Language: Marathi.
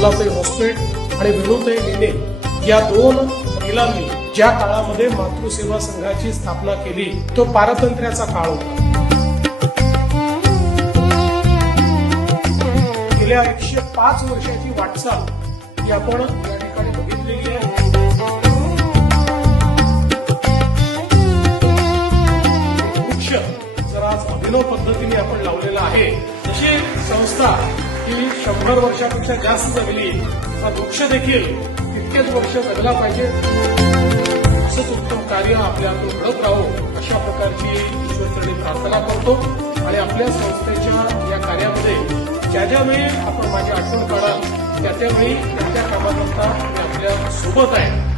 कमलाताई होसपेट आणि वेणुताई लिने या 2 महिलांनी ज्या काळामध्ये मातृसेवा संघाची स्थापना केली तो पारतंत्र्याचा काळ होता. गेल्या 105 वर्षाची वाटचाल ही आपण या ठिकाणी बघितलेली आहे. वृक्ष जर आज अभिनव पद्धतीने आपण लावलेला आहे, जशी संस्था ही 100 वर्षापेक्षा जास्त जगली, हा वृक्ष देखील तितकेच वर्ष जगला पाहिजे. असंच उत्तम कार्य आपल्या हातून घडत राहो अशा प्रकारची ईश्वरचरणी प्रार्थना करतो आणि आपल्या संस्थेच्या या कार्यामध्ये ज्या ज्या वेळी आपण माझी आठवण काढाल त्या त्यावेळी त्या कामाकरता मी आपल्या सोबत आहे.